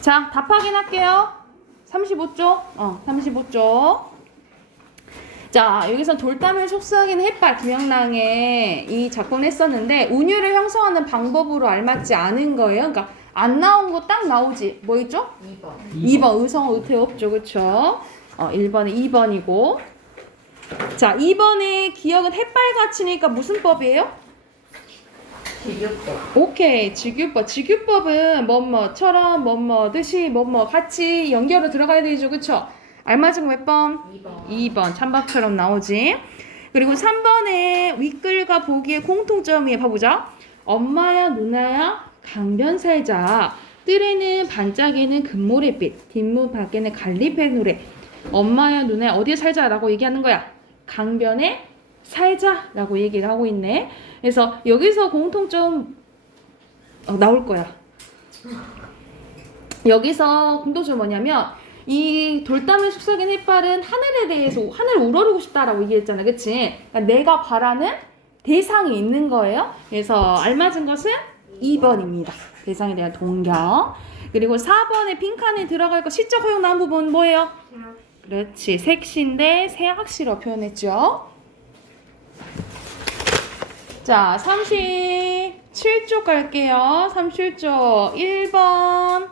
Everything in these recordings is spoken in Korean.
자, 답 확인할게요. 35쪽. 35쪽. 자, 여기서 돌담을 속삭이는 햇발 김영랑의 이 작품을 했었는데 운율을 형성하는 방법으로 알맞지 않은 거예요. 그러니까 안 나온 거 딱 나오지. 뭐 있죠? 2번 의성 의태 없죠. 그쵸? 1번은 2번이고. 자, 2번의 기억은 햇발같이니까 무슨 법이에요? 직유법. 오케이, 직유법. 직유법은 뭐뭐처럼 뭐뭐듯이 뭐뭐 같이 연결로 들어가야 되죠. 그쵸? 알맞은 거 몇 번? 2번. 찬밥처럼 나오지. 그리고 3번에 윗글과 보기의 공통점이 봐보자. 엄마야 누나야 강변 살자. 뜰에는 반짝이는 금모래빛. 뒷문 밖에는 갈리페 노래. 엄마야 누나야 어디에 살자라고 얘기하는 거야? 강변에 살자라고 얘기를 하고 있네. 그래서 여기서 공통점 나올 거야. 여기서 공통점이 뭐냐면 이 돌담을 속삭인 햇발은 하늘에 대해서 하늘을 우러르고 싶다라고 얘기했잖아. 그치? 그러니까 내가 바라는 대상이 있는 거예요. 그래서 알맞은 것은 2번입니다. 대상에 대한 동경. 그리고 4번에 빈칸에 들어갈 거 시적 허용 나온 부분 뭐예요? 그렇지. 색시인데 새학시로 표현했죠. 자, 37쪽 갈게요. 37쪽 1번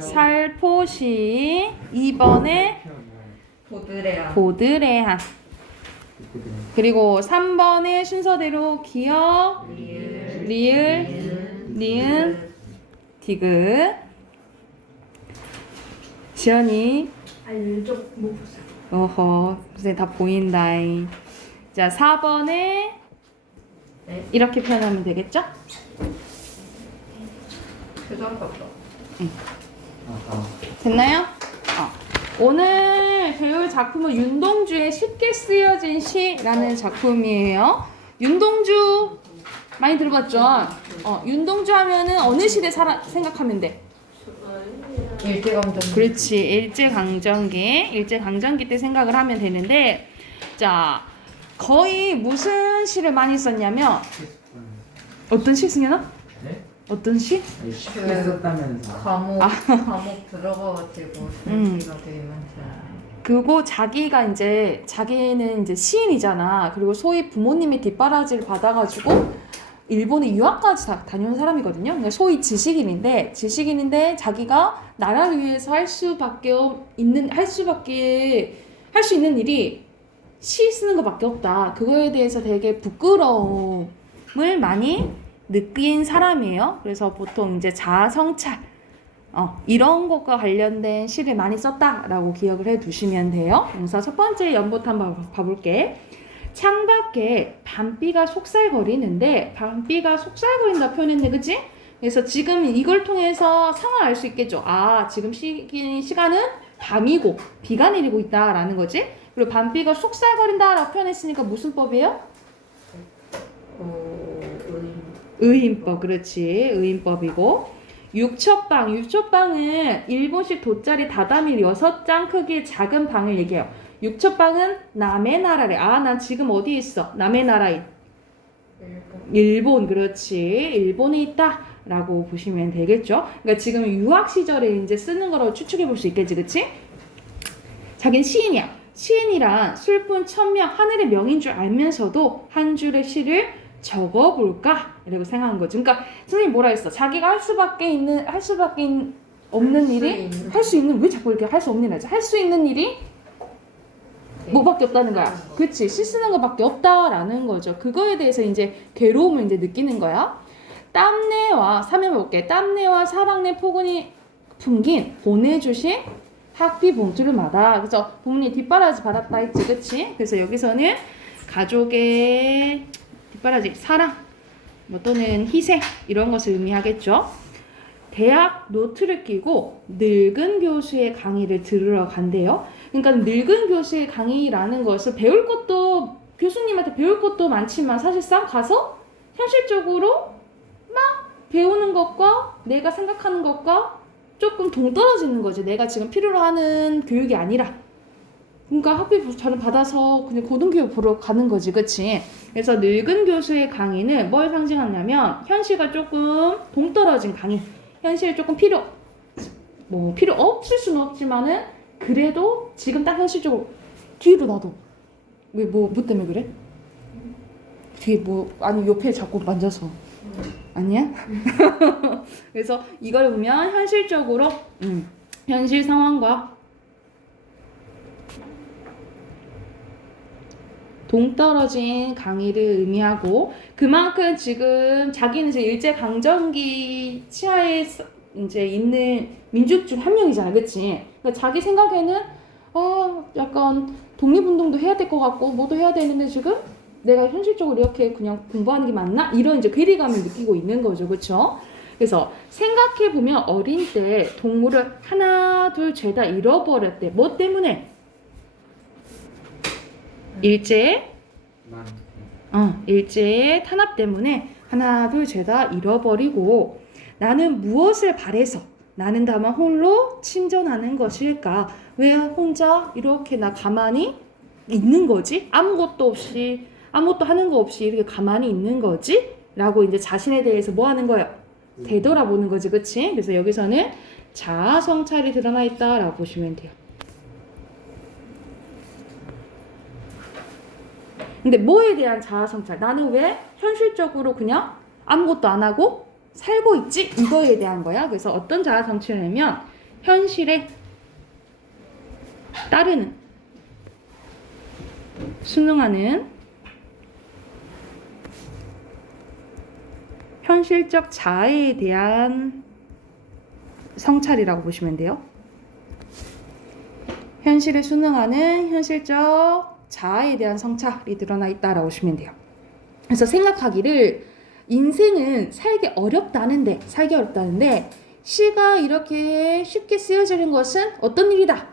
살포시, 2번에 보드레한. 그리고 3번에 순서대로 기억, 리을, 니은, 디귿. 지연이 왼쪽 못 봤어요. 어허, 선생님 다 보인다잉. 자, 4번에 네. 이렇게 표현하면 되겠죠? 교정 같다. 됐나요? 오늘 배울 작품은 윤동주의 쉽게 쓰여진 시라는 작품이에요. 윤동주 많이 들어봤죠? 윤동주 하면은 어느 시대 생각하면 돼? 일제강점기. 그렇지. 일제강점기 때 생각을 하면 되는데, 자, 거의 무슨 시를 많이 썼냐면 어떤 시 승현아? 네? 어떤 시? 쉽게 썼다면서. 감옥 들어가가지고 생기가 되게 많잖아요. 그리고 자기는 이제 시인이잖아. 그리고 소위 부모님의 뒷바라지를 받아가지고 일본에 유학까지 다녀온 사람이거든요. 그러니까 소위 지식인인데 자기가 나라를 위해서 할 수 있는 일이 시 쓰는 것밖에 없다. 그거에 대해서 되게 부끄러움을 많이 느낀 사람이에요. 그래서 보통 이제 자아성찰 이런 것과 관련된 시를 많이 썼다라고 기억을 해두시면 돼요. 그래서 첫 번째 연부터 한번 봐볼게. 창밖에 밤비가 속살거리는데, 밤비가 속살거린다 표현했네, 그치? 그래서 지금 이걸 통해서 상황을 알 수 있겠죠. 지금 시간은 밤이고 비가 내리고 있다라는 거지. 그리고 밤비가 속살거린다라고 표현했으니까 무슨 법이에요? 의인법. 그렇지. 의인법이고. 육첩방은 일본식 돗자리 다다미 6장 크기의 작은 방을 얘기해요. 육첩방은 남의 나라래. 난 지금 어디에 있어? 남의 나라에. 일본. 그렇지. 일본에 있다 라고 보시면 되겠죠. 그러니까 지금 유학 시절에 이제 쓰는 거라고 추측해 볼 수 있겠지. 그치? 자기는 시인이야. 시인이란 슬픈 천명, 하늘의 명인 줄 알면서도 한 줄의 시를 적어볼까? 이라고 생각한 거지. 그러니까 선생님이 뭐라 했어? 자기가 할 수밖에 없는 일이, 할 수 있는, 왜 자꾸 이렇게 할 수 없는 일이지? 할 수 있는 일이 뭐밖에 없다는 거야. 그치? 시 쓰는 것밖에 없다라는 거죠. 그거에 대해서 이제 괴로움을 이제 느끼는 거야. 땀내와, 3면 볼게. 땀내와 사랑내 포근히 풍긴 보내주신 학비 봉투를 받아. 그래서 부모님 뒷바라지 받았다 했지. 그치? 그래서 여기서는 가족의 뒷바라지, 사랑, 또는 희생, 이런 것을 의미하겠죠. 대학 노트를 끼고 늙은 교수의 강의를 들으러 간대요. 그러니까 늙은 교수의 강의라는 것을 교수님한테 배울 것도 많지만 사실상 가서 현실적으로 막 배우는 것과 내가 생각하는 것과 조금 동떨어지는 거지. 내가 지금 필요로 하는 교육이 아니라. 그러니까 학비 저는 받아서 그냥 고등교육 보러 가는 거지. 그치? 그래서 늙은 교수의 강의는 뭘 상징하냐면 현실과 조금 동떨어진 강의. 현실에 조금 뭐 필요 없을 수는 없지만은 그래도 지금 딱 현실적으로 뒤로 놔둬. 왜 뭐 때문에 그래? 뒤에 뭐 아니 옆에 자꾸 만져서 아니야? 그래서 이걸 보면 현실적으로 현실 상황과 동떨어진 강의를 의미하고 그만큼 지금 자기는 이제 일제 강점기 치하에 이제 있는 민족 중 한 명이잖아, 그치? 그러니까 자기 생각에는 약간 독립운동도 해야 될 것 같고 뭐도 해야 되는데 지금 내가 현실적으로 이렇게 그냥 공부하는 게 맞나? 이런 이제 괴리감을 느끼고 있는 거죠, 그렇죠? 그래서 생각해 보면 어린 때 동물을 하나 둘 죄다 잃어버렸대. 뭐 때문에? 일제 일제의 탄압 때문에 하나 둘 죄다 잃어버리고 나는 무엇을 바래서 나는 다만 홀로 침전하는 것일까? 왜 혼자 이렇게 나 가만히 있는 거지? 아무것도 없이 아무것도 하는 거 없이 이렇게 가만히 있는 거지? 라고 이제 자신에 대해서 뭐 하는 거예요? 되돌아보는 거지, 그치? 그래서 여기서는 자아 성찰이 드러나 있다라고 보시면 돼요. 근데 뭐에 대한 자아 성찰? 나는 왜 현실적으로 그냥 아무것도 안 하고 살고 있지? 이거에 대한 거야. 그래서 어떤 자아 성찰이냐면 현실에 따르는 순응하는 현실적 자아에 대한 성찰이라고 보시면 돼요. 현실에 순응하는 현실적 자아에 대한 성찰이 드러나 있다라고 보시면 돼요. 그래서 생각하기를 인생은 살기 어렵다는데 시가 이렇게 쉽게 쓰여지는 것은 어떤 일이다?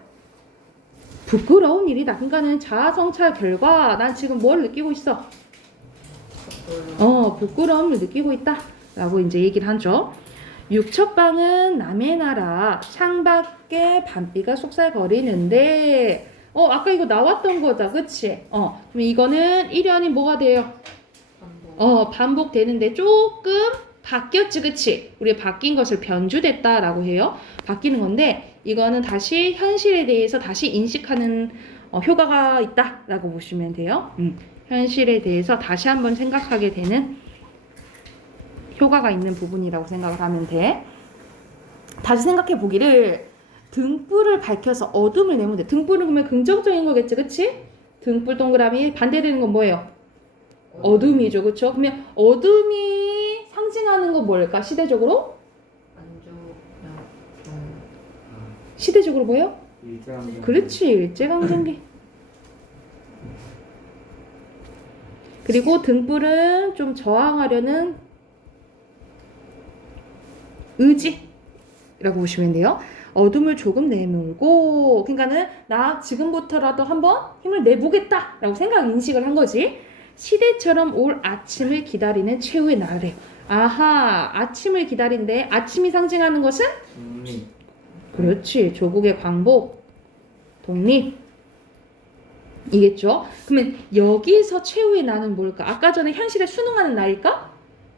부끄러운 일이다. 그러니까는 자아 성찰 결과 난 지금 뭘 느끼고 있어? 부끄러움을 느끼고 있다 라고 이제 얘기를 하죠. 육첩방은 남의 나라 창밖에 밤비가 속살거리는데 아까 이거 나왔던 거다, 그치? 그럼 이거는 일연이 뭐가 돼요? 반복되는데 조금 바뀌었지, 그치? 우리 바뀐 것을 변주됐다라고 해요. 바뀌는 건데 이거는 다시 현실에 대해서 다시 인식하는 효과가 있다라고 보시면 돼요. 현실에 대해서 다시 한번 생각하게 되는 효과가 있는 부분이라고 생각을 하면 돼. 다시 생각해 보기를 등불을 밝혀서 어둠을 내면 돼. 등불은 그러면 긍정적인 거겠지, 그치? 등불 동그라미 반대되는 건 뭐예요? 어둠이죠, 그쵸? 그러면 어둠이 상징하는 건 뭘까? 시대적으로? 시대적으로 뭐예요? 그렇지, 일제강점기. 그리고 등불은 좀 저항하려는 의지라고 보시면 돼요. 어둠을 조금 내몰고, 그러니까는 나 지금부터라도 한번 힘을 내보겠다 라고 인식을 한 거지. 시대처럼 올 아침을 기다리는 최후의 날이래요. 아하, 아침을 기다린데 아침이 상징하는 것은? 독립. 그렇지, 조국의 광복, 독립 이겠죠. 그러면 여기서 최후의 날은 뭘까? 아까 전에 현실에 순응하는 날일까?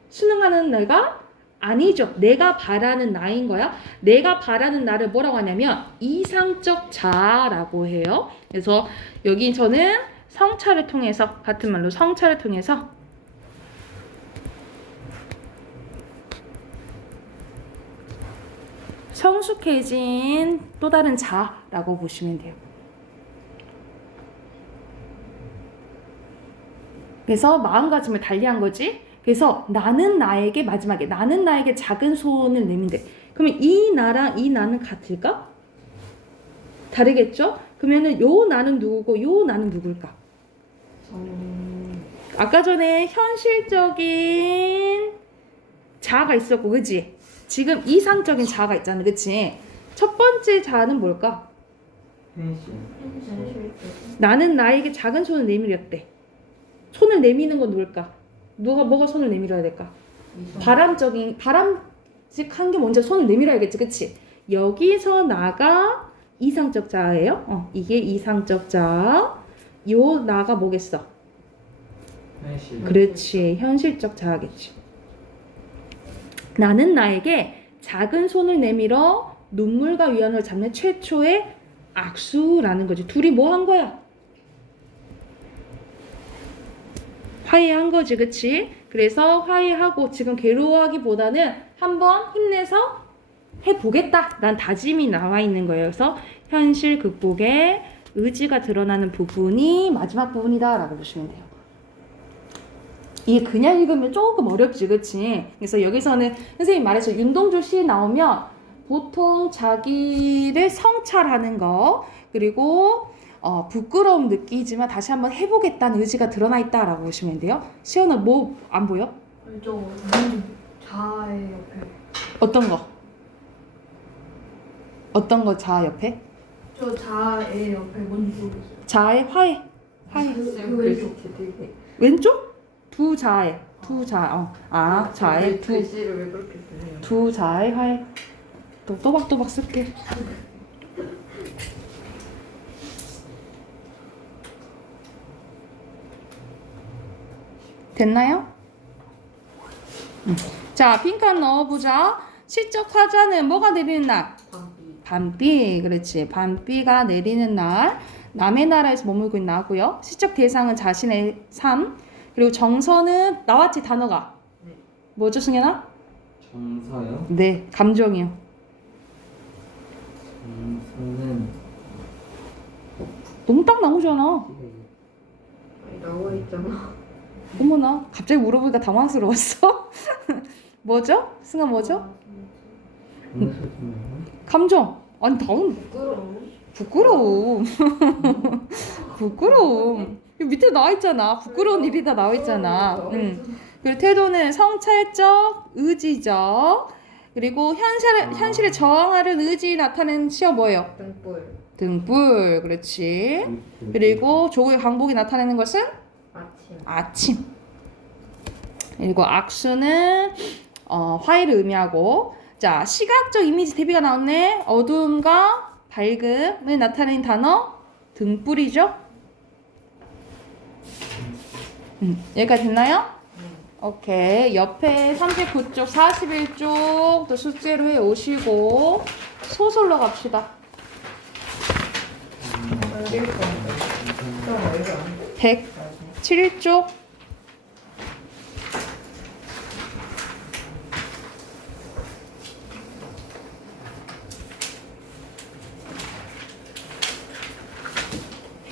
순응하는 날가 아니죠. 내가 바라는 나인 거야. 내가 바라는 나를 뭐라고 하냐면 이상적 자아라고 해요. 그래서 여기 저는 성찰을 통해서, 같은 말로 성찰을 통해서 성숙해진 또 다른 자아라고 보시면 돼요. 그래서 마음가짐을 달리한 거지. 그래서 나는 나에게, 마지막에 나는 나에게 작은 소원을 내민대. 그러면 이 나랑 이 나는 같을까? 다르겠죠? 그러면은 요 나는 누구고 요 나는 누굴까? 아까 전에 현실적인 자아가 있었고, 그치? 지금 이상적인 자아가 있잖아, 그치? 첫 번째 자아는 뭘까? 나는 나에게 작은 손을 내밀었대. 손을 내미는 건 누굴까? 뭐가 손을 내밀어야 될까? 바람직한 게 먼저 손을 내밀어야겠지, 그치? 여기서 나가 이상적 자아예요. 이게 이상적 자아. 요 나가 뭐겠어? 현실. 그렇지, 현실적 자아겠지. 나는 나에게 작은 손을 내밀어 눈물과 위안을 잡는 최초의 악수라는 거지. 둘이 뭐 한 거야? 화해한 거지, 그치? 그래서 화해하고 지금 괴로워하기보다는 한번 힘내서 해보겠다라는 다짐이 나와 있는 거예요. 그래서 현실 극복에 의지가 드러나는 부분이 마지막 부분이다라고 보시면 돼요. 이게 그냥 읽으면 조금 어렵지, 그치? 그래서 여기서는 선생님 말해서 윤동주 시 나오면 보통 자기를 성찰하는 거, 그리고 부끄러움 느끼지만 다시 한번 해보겠다는 의지가 드러나 있다라고 보시면 돼요. 시연아 뭐 안 보여? 저 자의 옆에. 어떤 거? 어떤 거 자 옆에? 저 자의 옆에 뭔지 모르겠어요. 자의 화해. 화해. 그 왼쪽. 왼쪽? 두 자의. 두 자. 자의 두. 글씨를 왜 그렇게 쓰세요? 두 자의 화해. 또 또박또박 쓸게. 됐나요? 자, 빈칸 넣어보자. 시적 화자는 뭐가 내리는 날? 밤비. 밤비. 그렇지. 밤비가 내리는 날. 남의 나라에서 머물고 있는 나고요. 시적 대상은 자신의 삶. 그리고 정서는 나왔지 단어가. 네. 뭐죠, 승현아? 정서요? 네, 감정이요. 정서는 너무 딱 나오잖아. 아니, 나와 있잖아. 어머나, 갑자기 물어보니까 당황스러웠어. 뭐죠? 승아 뭐죠? 정서 좀 감정. 아니, 다음 부끄러워. 부끄러움. 부끄러움. 여기 밑에 나와 있잖아. 부끄러운 일이 다 나와 있잖아. 그리고 태도는 성찰적, 의지적, 그리고 현실에 저항하려는 의지 나타내는 시어 뭐예요? 등불. 등불. 그렇지. 그리고 조국의 강복이 나타내는 것은 아침. 아침. 그리고 악수는 화해를 의미하고, 자, 시각적 이미지 대비가 나왔네. 어두움과 밝음을 나타내는 단어 등불이죠. 여기까지 됐나요? 오케이. 옆에 39쪽, 41쪽도 숙제로 해 오시고 소설로 갑시다. 어릴 건데. 좀 어려워. 107쪽.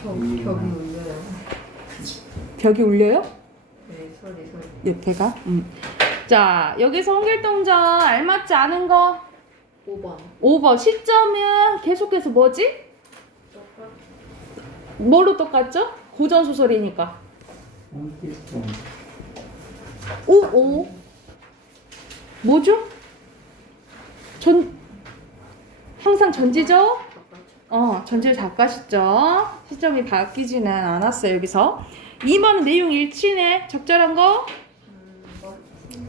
벽이 울려요. 벽이 울려요? 네, 소리. 옆에가? 자, 여기서 홍길동전 알맞지 않은 거 5번. 5번. 시점은 계속해서 뭐지? 뭐로 똑같죠? 고전 소설이니까. 홍길동 오. 뭐죠? 항상 전지죠? 전지적 작가 시점. 시점이 바뀌지는 않았어요, 여기서. 2번은 내용 일치네. 적절한 거?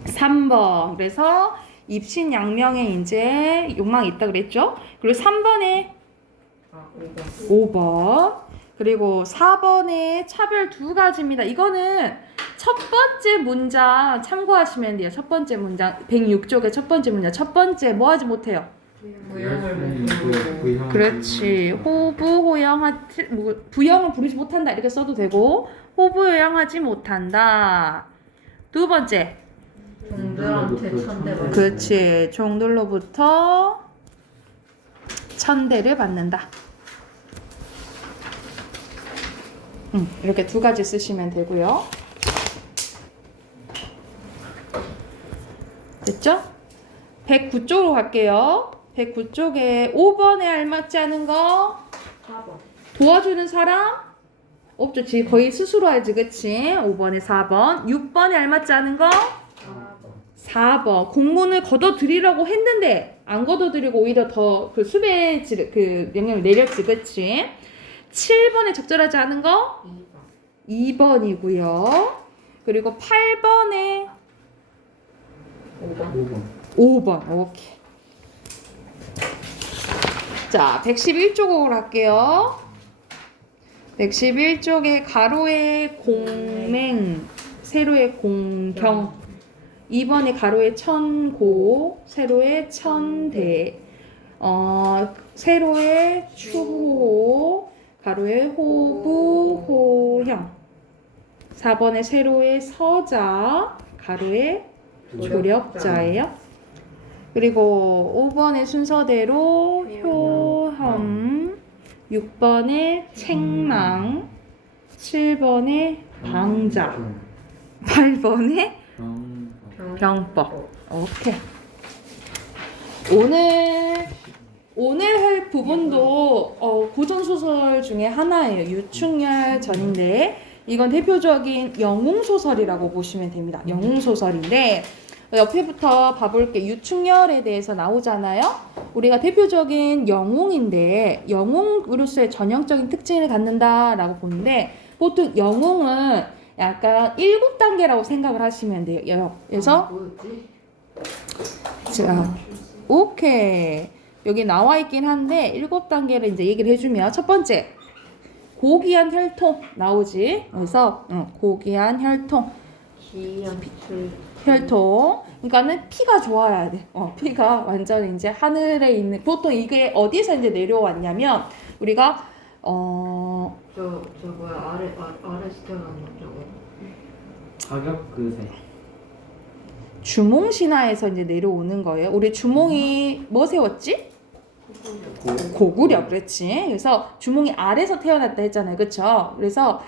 3번. 그래서 입신양명에 이제 욕망이 있다 그랬죠? 그리고 3번에 5번. 그리고 4번에 차별 두 가지입니다. 이거는 첫 번째 문장 참고하시면 돼요. 첫 번째 문장 106쪽의 첫 번째 문장. 첫 번째 뭐 하지 못해요? 그렇지. 부영을 부르지 못한다 이렇게 써도 되고, 호부요양하지 못한다. 두 번째. 종들한테 천대받는다. 그렇지. 종들로부터 천대를 받는다. 이렇게 두 가지 쓰시면 되고요. 됐죠? 109쪽으로 갈게요. 109쪽에 5번에 알맞지 않은 거 4번. 도와주는 사람 없죠. 지금 거의 스스로 알지, 그치? 5번에 4번. 6번에 알맞지 않은 거 4번. 공문을 걷어들이려고 했는데 안 걷어들이고 오히려 더 그 수배 영향을 내렸지, 그치? 7번에 적절하지 않은 거 2번이고요. 그리고 8번에 5번. 오케이. 자, 111쪽으로 갈게요. 111쪽에 가로의 공맹, 세로의 공경, 2번에 가로의 천고, 세로의 천대. 세로의 추호, 가로의 호부, 호형. 4번의 세로의 서자, 가로의 조력자예요. 그리고 5번의 순서대로 효험, 6번의 책망, 7번의 방자, 8번의 병법. 오케이. 오늘 할 부분도 고전소설 중에 하나예요. 유충열전인데 이건 대표적인 영웅소설이라고 보시면 됩니다. 영웅소설인데 옆에부터 봐볼게. 유충열에 대해서 나오잖아요. 우리가 대표적인 영웅인데 영웅으로서의 전형적인 특징을 갖는다라고 보는데 보통 영웅은 약간 7단계라고 생각을 하시면 돼요. 그래서 자, 오케이. 여기 나와 있긴 한데 7단계를 이제 얘기를 해주면 첫 번째 고귀한 혈통 나오지. 그래서 고귀한 혈통. 혈통. 그러니까는 피가 좋아야 돼. 피가 완전 이제 하늘에 있는. 보통 이게 어디서 이제 내려왔냐면 우리가 저 뭐야 아래에서 태어난 저거. 가격 그새. 주몽 신화에서 이제 내려오는 거예요. 우리 주몽이 뭐 세웠지? 고구려. 그렇지. 그래서 주몽이 아래서 태어났다 했잖아요. 그렇죠? 그래서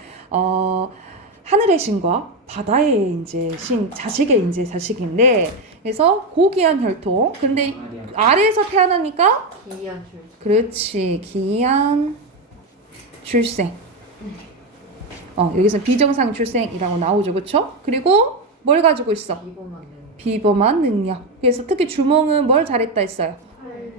하늘의 신과 바다의 이제 신 자식의 이제 자식인데 그래서 고귀한 혈통. 근데 아래에서 태어나니까 기이한 줄. 그렇지. 기이한 출생. 여기서 비정상 출생이라고 나오죠. 그렇죠? 그리고 뭘 가지고 있어? 비범한 능력. 그래서 특히 주몽은 뭘 잘했다 했어요?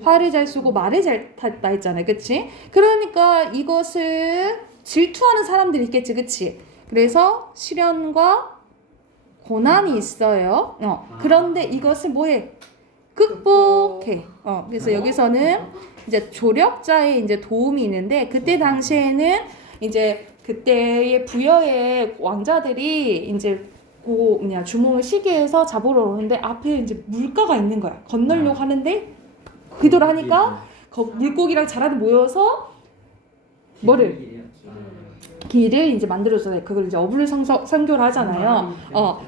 활을 잘 쓰고 말을 잘 탔다 했잖아요. 그치? 그러니까 이것을 질투하는 사람들이 있겠지. 그치? 그래서 시련과 고난이 있어요. 그런데 이것을 뭐해? 극복해. 그래서 여기서는 이제 조력자의 이제 도움이 있는데 그때 당시에는 이제 그때의 부여의 왕자들이 이제 주몽을 시기해서 잡으러 오는데 앞에 이제 물가가 있는 거야. 건너려고 하는데 기도를 하니까 물고기랑 자라도 모여서 길을 이제 만들어서 그걸 이제 어불 선교를 하잖아요.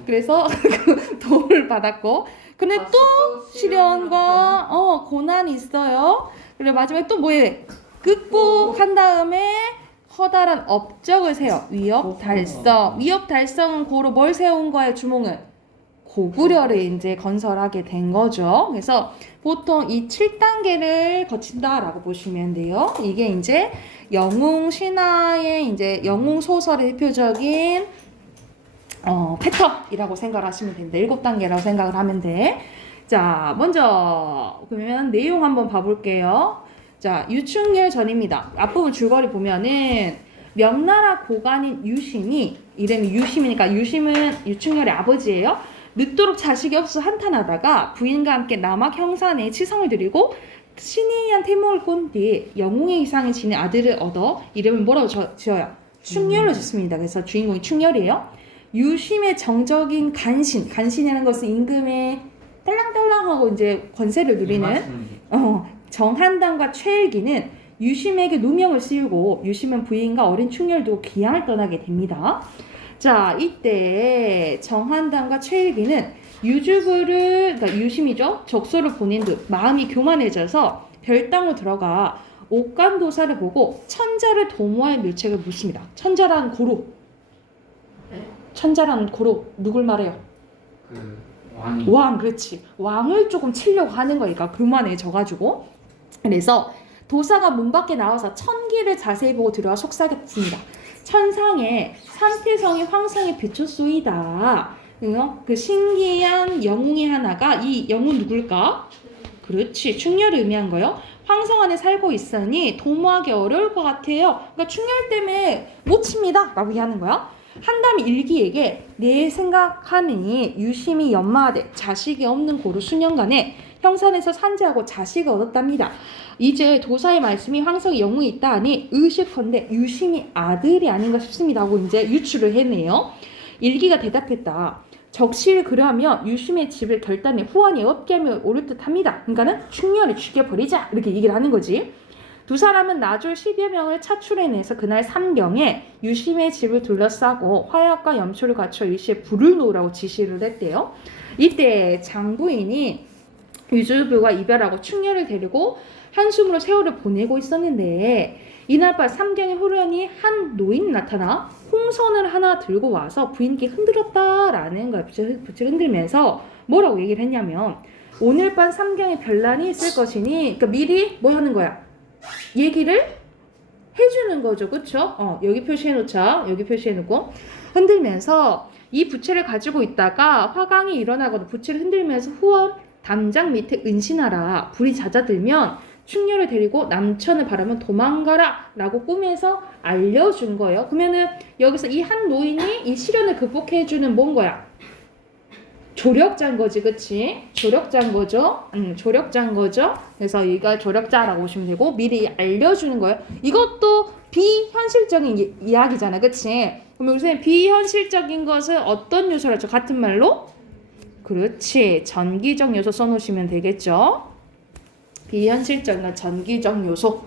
그래서 그 도움을 받았고 근데 또 시련과 고난이 있어요. 그리고 마지막에 또 뭐해? 극복한 다음에 커다란 업적을 세워. 위협 달성. 위협 달성은 고로 뭘 세운 거예요? 주몽은 고구려를 이제 건설하게 된 거죠. 그래서 보통 이 7단계를 거친다라고 보시면 돼요. 이게 이제 영웅 신화의 이제 영웅 소설의 대표적인 패턴이라고 생각을 하시면 됩니다. 7단계라고 생각을 하면 돼. 자, 먼저 그러면 내용 한번 봐볼게요. 자, 유충열 전입니다. 앞부분 줄거리 보면은 명나라 고관인 유심이 이름이 유심이니까 유심은 유충열의 아버지예요. 늦도록 자식이 없어 한탄하다가 부인과 함께 남학 형산에 치성을 드리고 신이한 태몽을 꾼 뒤에 영웅의 이상을 지닌 아들을 얻어 이름을 뭐라고 지어요? 충렬로 짓습니다. 그래서 주인공이 충렬이에요. 유심의 정적인 간신이라는 것은 임금의 딸랑딸랑하고 이제 권세를 누리는 정한당과 최일기는 유심에게 누명을 씌우고 유심은 부인과 어린 충렬을 두고 귀양을 떠나게 됩니다. 자, 이때 정한당과 최일기는 그러니까 유심이죠. 적소를 보낸 듯 마음이 교만해져서 별당으로 들어가 옥간도사를 보고 천자를 도모할 묘책을 묻습니다. 천자라는 고로. 천자라는 고로 누굴 말해요? 왕, 그렇지. 왕을 조금 치려고 하는 거니까 교만해져가지고. 그래서 도사가 문 밖에 나와서 천기를 자세히 보고 들어와 속삭였습니다. 천상에 삼태성이 황성에 비쳤소이다. 그 신기한 영웅의 하나가 이 영웅 누굴까? 그렇지. 충렬을 의미한 거요. 황성 안에 살고 있으니 도모하기 어려울 것 같아요. 그러니까 충렬 때문에 못 칩니다. 라고 얘기하는 거야. 한담이 일기에게 내 생각하니 유심히 연마하되 자식이 없는 고로 수년간에 형산에서 산재하고 자식을 얻었답니다. 이제 도사의 말씀이 황성에 영웅이 있다 하니 의식컨대 유심이 아들이 아닌가 싶습니다 하고 이제 유추를 했네요. 일기가 대답했다. 적시를 그려하면 유심의 집을 결단에 후환이 없게 하면 옳을 듯합니다. 그러니까는 충렬을 죽여버리자 이렇게 얘기를 하는 거지. 두 사람은 나졸 10여 명을 차출해내서 그날 삼경에 유심의 집을 둘러싸고 화약과 염초를 갖춰 일시에 불을 놓으라고 지시를 했대요. 이때 장부인이 유주부가 이별하고 충렬을 데리고 한숨으로 세월을 보내고 있었는데 이날 밤 삼경에 호련히 한 노인이 나타나 홍선을 하나 들고 와서 부인께 흔들었다라는 걸 부채를 흔들면서 뭐라고 얘기를 했냐면 오늘 밤 삼경에 별난이 있을 것이니 그러니까 미리 뭐 하는 거야? 얘기를 해주는 거죠. 그쵸? 여기 표시해놓자. 여기 해놓고 흔들면서 이 부채를 가지고 있다가 화강이 일어나거나 부채를 흔들면서 후원 담장 밑에 은신하라. 불이 잦아들면 충렬을 데리고 남천을 바라면 도망가라 라고 꿈에서 알려준 거예요. 그러면은 여기서 이 한 노인이 이 시련을 극복해주는 뭔 거야? 조력자인 거지, 그치? 조력자인 거죠. 조력자인 거죠. 그래서 이가 조력자라고 보시면 되고 미리 알려주는 거예요. 이것도 비현실적인 이야기잖아, 그치? 그럼 여기서 비현실적인 것은 어떤 요소라죠? 같은 말로? 그렇지, 전기적 요소 써놓으시면 되겠죠. 비현실적인 건 전기적 요소라고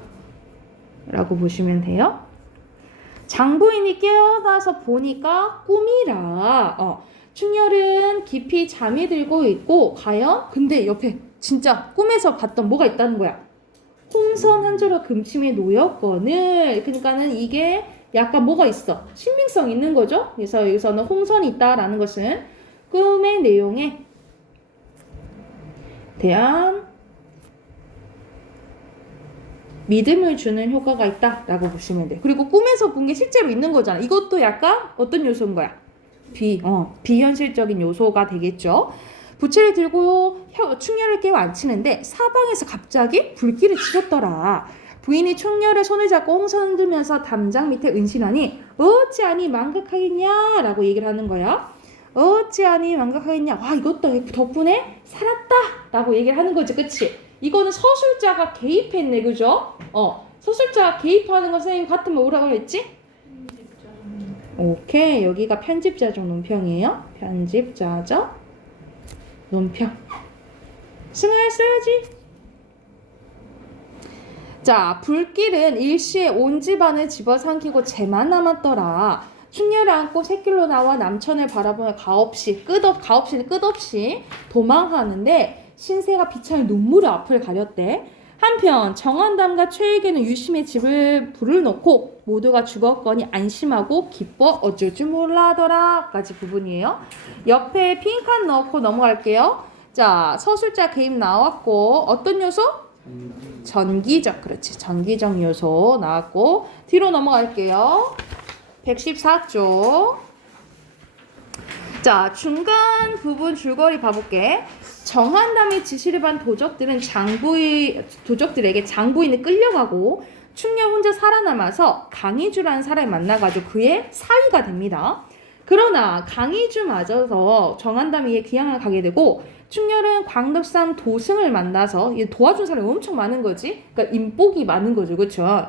보시면 돼요. 장부인이 깨어나서 보니까 꿈이라 충렬은 깊이 잠이 들고 있고 과연 근데 옆에 진짜 꿈에서 봤던 뭐가 있다는 거야. 홍선 한 조각 금침에 놓였거늘. 그러니까는 이게 약간 뭐가 있어. 신빙성 있는 거죠. 그래서 여기서는 홍선이 있다라는 것은 꿈의 내용에 대한 믿음을 주는 효과가 있다라고 보시면 돼요. 그리고 꿈에서 본 게 실제로 있는 거잖아. 이것도 약간 어떤 요소인 거야? 비현실적인 요소가 되겠죠. 부채를 들고 충렬을 깨워 앉히는데 사방에서 갑자기 불길을 지폈더라. 부인이 충렬의 손을 잡고 홍선 흔들면서 담장 밑에 은신하니 어찌하니 망각하겠냐라고 얘기를 하는 거야. 어찌하니 망각하겠냐. 와, 이것도 덕분에 살았다라고 얘기를 하는 거지, 그치? 이거는 서술자가 개입했네, 그죠? 서술자가 개입하는 거 선생님 같으면 뭐라고 했지? 오케이, 여기가 편집자적 논평이에요. 편집자적 논평. 승하에 써야지. 자, 불길은 일시에 온 집안을 집어삼키고 쟤만 남았더라. 충렬을 안고 샛길로 나와 남천을 바라보며 가없이는 끝없이 도망하는데 신세가 비창에 눈물의 앞을 가렸대. 한편 정한담과 최에게는 유심의 집을 불을 놓고 모두가 죽었거니 안심하고 기뻐 어쩔 줄 몰라하더라 까지 부분이에요. 옆에 핑칸 넣고 넘어갈게요. 자, 서술자 개입 나왔고 어떤 요소? 전기적, 그렇지, 전기적 요소 나왔고 뒤로 넘어갈게요. 114쪽. 자, 중간 부분 줄거리 봐볼게. 정한담의 지시를 받은 도적들에게 장부인이 끌려가고 충렬 혼자 살아남아서 강희주라는 사람을 만나가지고 그의 사위가 됩니다. 그러나 강희주마저서 정한담에게 귀향을 가게 되고 충렬은 광덕산 도승을 만나서 도와준 사람이 엄청 많은 거지. 그러니까 인복이 많은 거죠, 그렇죠?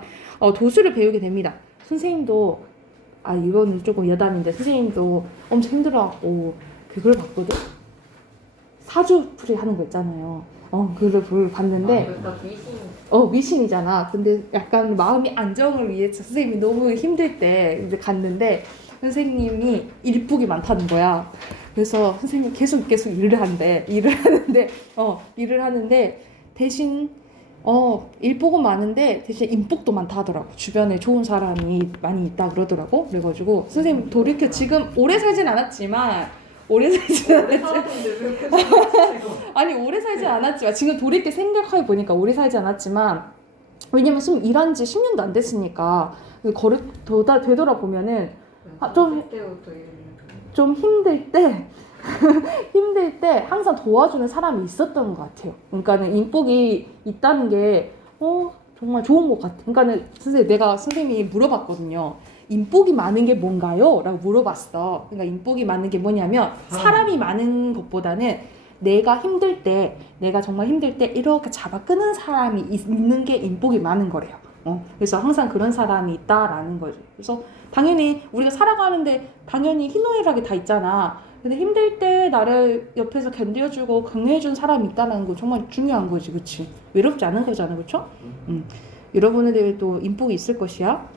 도수를 배우게 됩니다. 선생님도 이거는 조금 여담인데 선생님도 엄청 힘들어하고 그걸 봤거든. 사주풀이 하는 거 있잖아요. 그걸 봤는데 그러니까 미신. 미신이잖아. 근데 약간 마음이 안정을 위해서 선생님이 너무 힘들 때 이제 갔는데 선생님이 일복이 많다는 거야. 그래서 선생님이 계속 일을 하는데 대신 일복은 많은데 대신 인복도 많다 하더라고. 주변에 좋은 사람이 많이 있다 그러더라고. 그래가지고 선생님 돌이켜 지금 오래 살진 않았지만 아니 오래 살진 않았지만 지금 돌이켜 생각해 보니까 오래 살지 않았지만 왜냐면 일한 지 10년도 안 됐으니까 되돌아보면은 좀 힘들 때 항상 도와주는 사람이 있었던 것 같아요. 그러니까는 인복이 있다는 게 정말 좋은 것 같아. 그러니까는 내가 선생님이 물어봤거든요. 인복이 많은 게 뭔가요? 라고 물어봤어. 그러니까 인복이 많은 게 뭐냐면 사람이 많은 것보다는 내가 정말 힘들 때 이렇게 잡아 끄는 사람이 있는 게 인복이 많은 거래요. 그래서 항상 그런 사람이 있다라는 거죠. 그래서 당연히 우리가 살아가는데 당연히 희노애락이 다 있잖아. 근데 힘들 때 나를 옆에서 견뎌주고 격려해준 사람이 있다는 거 정말 중요한 거지, 그치? 외롭지 않은 거잖아, 그쵸? 여러분들도 인복이 있을 것이야.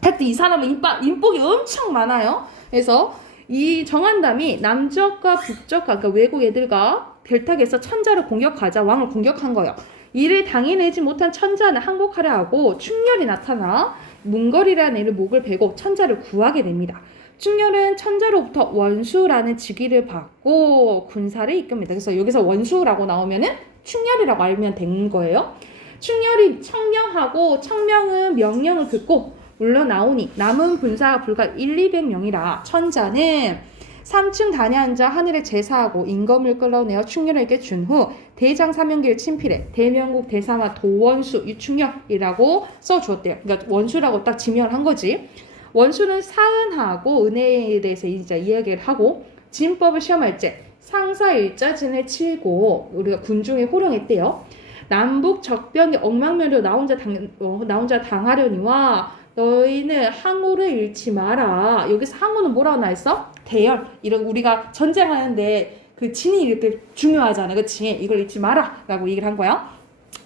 하여튼 이 사람은 인복이 엄청 많아요. 그래서 이 정한담이 남적과 북적과 그러니까 외국 애들과 별탁에서 천자를 공격하자 왕을 공격한 거예요. 이를 당해내지 못한 천자는 항복하려 하고 충렬이 나타나 문걸이라는 애를 목을 베고 천자를 구하게 됩니다. 충렬은 천자로부터 원수라는 직위를 받고 군사를 이끕니다. 그래서 여기서 원수라고 나오면은 충렬이라고 알면 되는 거예요. 충렬이 청명하고 청명은 명령을 듣고 물러나오니 남은 군사가 불과 1,200명이라 천자는 3층 단에 앉아 하늘에 제사하고 임금을 끌어내어 충렬에게 준 후 대장 사명기를 친필해 대명국 대사마 도원수 유충렬이라고 써주었대요. 그러니까 원수라고 딱 지명한 거지. 원수는 사은하고 은혜에 대해서 이제 이야기를 하고 진법을 시험할 때 상사일자진을 치고 우리가 군중에 호령했대요. 남북 적병이 엉망면으로 나 혼자 당하려니와 너희는 항우를 잃지 마라. 여기서 항우는 뭐라고 나왔어? 대열. 이런 우리가 전쟁하는데 그 진이 이렇게 중요하잖아, 그렇지? 이걸 잊지 마라라고 얘기를 한 거야.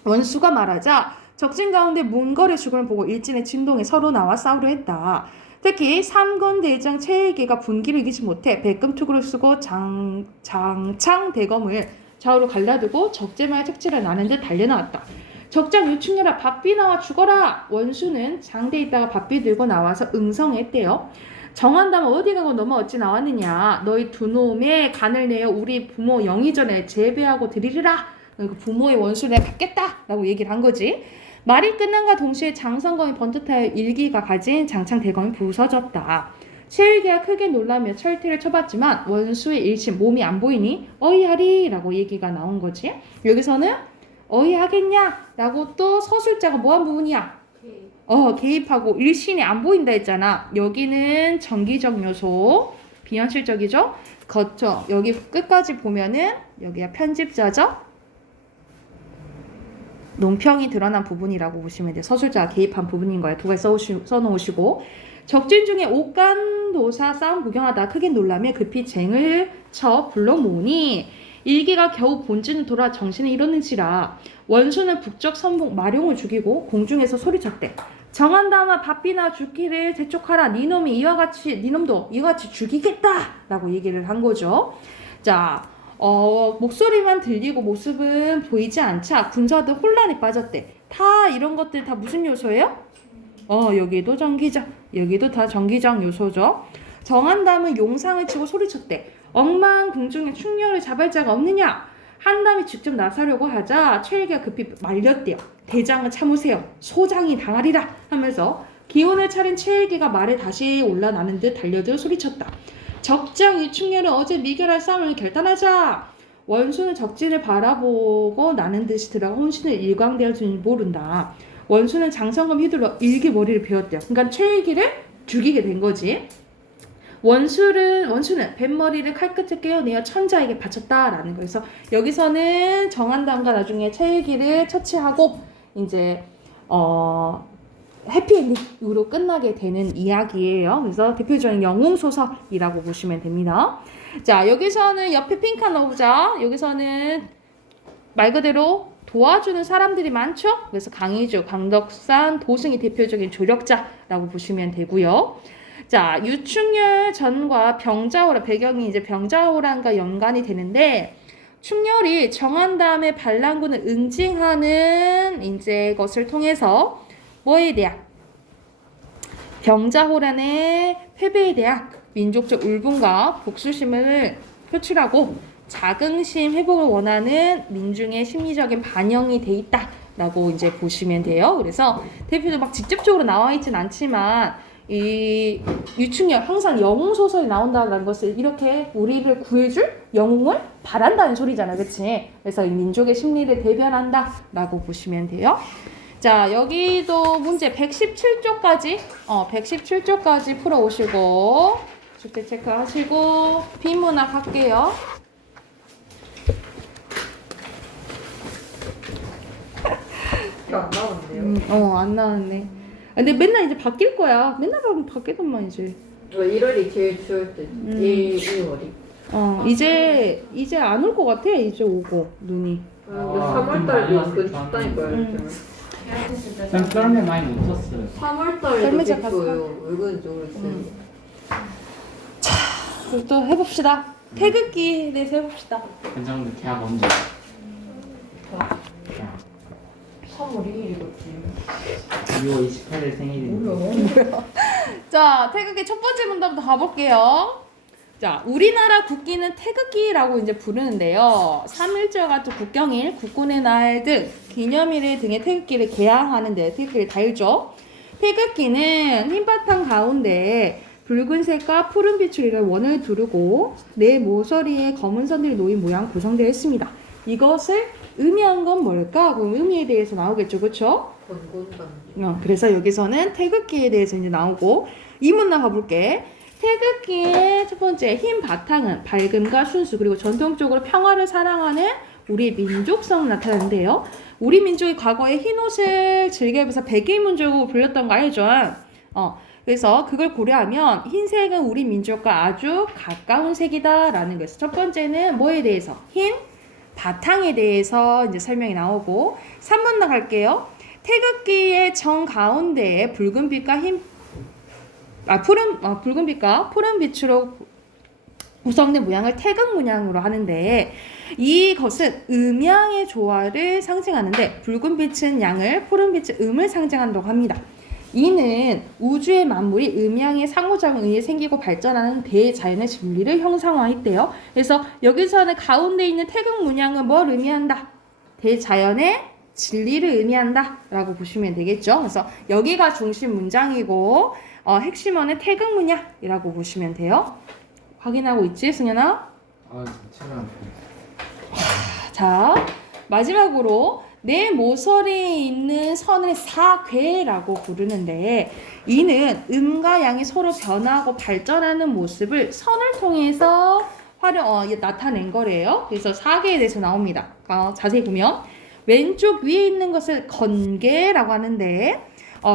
원수가 말하자 적진 가운데 문걸의 죽음을 보고 일진의 진동에 서로 나와 싸우려 했다. 특히 삼건대장 최혜계가 분기를 이기지 못해 백금투구를 쓰고 장창 대검을 좌우로 갈라두고 적재마의 특질을 나는 듯 달려나왔다. 적장 유충렬아 바삐 나와 죽어라. 원수는 장대에 있다가 바삐 들고 나와서 응성했대요. 정한담은 어디 가고 너무 어찌 나왔느냐. 너희 두 놈의 간을 내어 우리 부모 영의전에 재배하고 드리리라. 부모의 원수를 내가 갚겠다 라고 얘기를 한 거지. 말이 끝난과 동시에 장성검이 번듯하여 일기가 가진 장창 대검이 부서졌다. 최일기가 크게 놀라며 철퇴를 쳐봤지만 원수의 일심 몸이 안 보이니 어이하리 라고 얘기가 나온 거지. 여기서는 어이하겠냐 라고 또 서술자가 뭐한 부분이야? 개입하고 일신이 안 보인다 했잖아. 여기는 정기적 요소, 비현실적이죠? 거쳐 여기 끝까지 보면은 여기가 편집자죠? 논평이 드러난 부분이라고 보시면 돼요. 서술자가 개입한 부분인 거예요. 두 가지 써놓으시고 적진 중에 옥간도사 싸움 구경하다 크게 놀라며 급히 쟁을 쳐 불러 모으니 일기가 겨우 본진을 돌아 정신을 잃었는지라 원수는 북적 선봉 마룡을 죽이고 공중에서 소리쳤대. 정한담아 바삐나 죽기를 재촉하라. 니놈이 니놈도 이와 같이 죽이겠다 라고 얘기를 한 거죠. 자, 목소리만 들리고 모습은 보이지 않자 군사들 혼란에 빠졌대. 다 이런 것들 다 무슨 요소예요? 여기도 정기적, 여기도 다 정기적 요소죠. 정한담은 용상을 치고 소리쳤대. 엉망 궁중에 충렬을 잡을 자가 없느냐? 한담이 직접 나서려고 하자 최일기가 급히 말렸대요. 대장을 참으세요. 소장이 당하리라 하면서 기운을 차린 최일기가 말에 다시 올라나는 듯 달려들어 소리쳤다. 적장 유충렬은 어제 미결할 싸움을 결단하자. 원수는 적진을 바라보고 나는 듯이 들어가 혼신을 일광되어 주니 모른다. 원수는 장성검 휘둘러 일기 머리를 베었대요. 그러니까 최일기를 죽이게 된 거지. 원수는 뱃머리를 칼끝에 깨어내어 천자에게 바쳤다라는 거예요. 그래서 여기서는 정한담과 나중에 최일기를 처치하고 이제 해피엔딩으로 끝나게 되는 이야기예요. 그래서 대표적인 영웅소설이라고 보시면 됩니다. 자, 여기서는 옆에 핑크 넣어보자. 여기서는 말 그대로 도와주는 사람들이 많죠. 그래서 강희주, 강덕산, 도승이 대표적인 조력자라고 보시면 되고요. 자, 유충렬 전과 병자호란, 배경이 이제 병자호란과 연관이 되는데 충렬이 정한담의 반란군을 응징하는 이제 것을 통해서 뭐에 대한 병자호란의 패배에 대한 민족적 울분과 복수심을 표출하고 자긍심 회복을 원하는 민중의 심리적인 반영이 돼 있다라고 이제 보시면 돼요. 그래서 대표도 막 직접적으로 나와 있진 않지만 이 유충렬 항상 영웅 소설이 나온다는 것을 이렇게 우리를 구해줄 영웅을 바란다는 소리잖아, 그렇지? 그래서 이 민족의 심리를 대변한다라고 보시면 돼요. 자, 여기도 문제 117쪽까지 풀어오시고 숙제 체크하시고 빈문학 할게요. 이거 안 나오네. 나왔네요. 안 나왔네. 근데 맨날 이제 바뀔 거야. 맨날 바뀌던만 이제. 1월이 제일 추울 때. 1월이. 이제 안 올 것 같아. 이제 오고 눈이. 근데 아, 3월달도 좀 그 많이 춥다니까요. 음. 전 썰매 많이 못 쳤어요. 3월달에도 썰매장 비 갔어? 줘요. 왜 그런지 모르겠어요. 그럼 또 해봅시다. 태극기에 대해서 해봅시다. 괜찮은데 계약 언제? 계약 3월 1일이겠지. 2월 28일 생일인데. 자, 태극기 첫 번째 문단부터 가볼게요. 자, 우리나라 국기는 태극기라고 이제 부르는데요. 3.1절 같은 국경일, 국군의 날 등 기념일 등의 태극기를 개항하는데 태극기를 달죠. 태극기는 흰 바탕 가운데 붉은색과 푸른빛으로 원을 두르고 네 모서리에 검은 선들이 놓인 모양 구성되어 있습니다. 이것을 의미한 건 뭘까? 그 의미에 대해서 나오겠죠, 그렇죠? 건곤감. 그래서 여기서는 태극기에 대해서 이제 나오고 이 문단 가볼게. 태극기의 첫 번째 흰 바탕은 밝음과 순수 그리고 전통적으로 평화를 사랑하는 우리 민족성 나타나는데요. 우리 민족이 과거에 흰 옷을 즐겨 입어서 백인민족으로 불렸던 거 알죠? 그래서 그걸 고려하면 흰색은 우리 민족과 아주 가까운 색이다라는 거예요. 첫 번째는 뭐에 대해서? 흰 바탕에 대해서 이제 설명이 나오고 3번 나갈게요. 태극기의 정 가운데에 붉은빛과 붉은빛과 푸른빛으로 구성된 모양을 태극 문양으로 하는데 이것은 음양의 조화를 상징하는데 붉은빛은 양을, 푸른빛은 음을 상징한다고 합니다. 이는 우주의 만물이 음양의 상호작용에 의해 생기고 발전하는 대자연의 진리를 형상화했대요. 그래서 여기서는 가운데 있는 태극 문양은 뭘 의미한다? 대자연의 진리를 의미한다 라고 보시면 되겠죠. 그래서 여기가 중심 문장이고 핵심어는 태극 문양이라고 보시면 돼요. 확인하고 있지, 승현아? 제가 자, 마지막으로 내 모서리에 있는 선을 사괴라고 부르는데 이는 음과 양이 서로 변화하고 발전하는 모습을 선을 통해서 나타낸 거래요. 그래서 사괴에 대해서 나옵니다. 자세히 보면 왼쪽 위에 있는 것을 건괴라고 하는데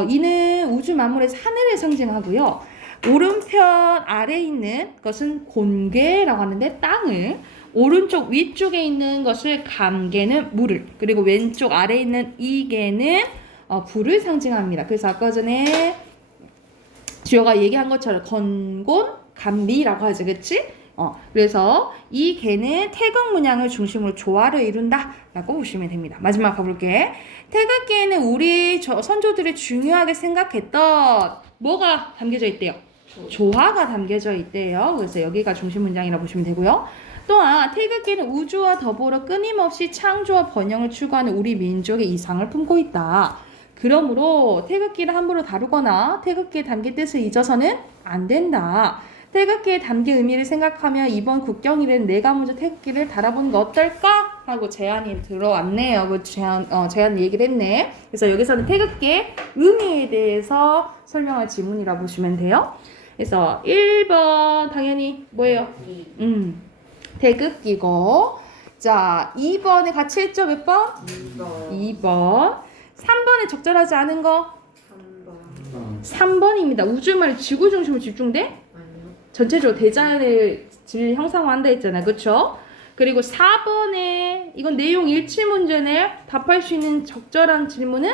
이는 우주 만물에서 하늘을 상징하고요. 오른편 아래에 있는 것은 곤괴라고 하는데 땅을, 오른쪽 위쪽에 있는 것을 감괴는 물을, 그리고 왼쪽 아래에 있는 이괴는 불을 상징합니다. 그래서 아까 전에 주여가 얘기한 것처럼 건곤, 감미라고 하지, 그치? 그래서 이 개는 태극 문양을 중심으로 조화를 이룬다라고 보시면 됩니다. 마지막 가볼게. 태극기에는 우리 선조들이 중요하게 생각했던 뭐가 담겨져 있대요? 조화가 담겨져 있대요. 그래서 여기가 중심 문장이라고 보시면 되고요. 또한 태극기는 우주와 더불어 끊임없이 창조와 번영을 추구하는 우리 민족의 이상을 품고 있다. 그러므로 태극기를 함부로 다루거나 태극기에 담긴 뜻을 잊어서는 안 된다. 태극기에 담긴 의미를 생각하며 이번 국경일에는 내가 먼저 태극기를 달아보는 거 어떨까? 하고 제안이 들어왔네요. 그 제안 얘기를 했네. 그래서 여기서는 태극기의 의미에 대해서 설명할 지문이라 보시면 돼요. 그래서 1번 당연히 뭐예요? 태극기고, 자 2번에 같이 했죠? 몇 번? 2번. 3번에 적절하지 않은 거? 3번입니다. 우주말이 지구 중심으로 집중돼? 아니요. 전체적으로 대자연의 질 형상화한다 했잖아, 그쵸? 그리고 4번에 이건 내용 일치 문제네. 답할 수 있는 적절한 질문은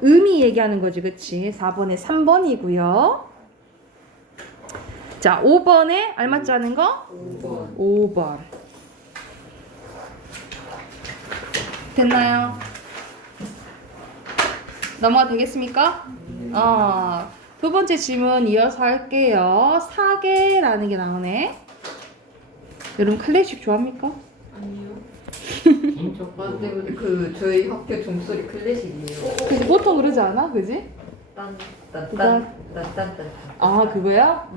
의미 얘기하는 거지, 그치? 4번에 3번이고요. 자, 5번에 알맞지 않은 거? 5번. 됐나요? 넘어가 되겠습니까? 두 번째 질문 이어서 할게요. 사계라는 게 나오네. 여러분 클래식 좋아합니까? 아니요. 개인적으로 근데 저희 학교 종소리 클래식이에요. 보통 그러지 않아? 그지? 딴딴딴딴딴딴. 아, 그거야?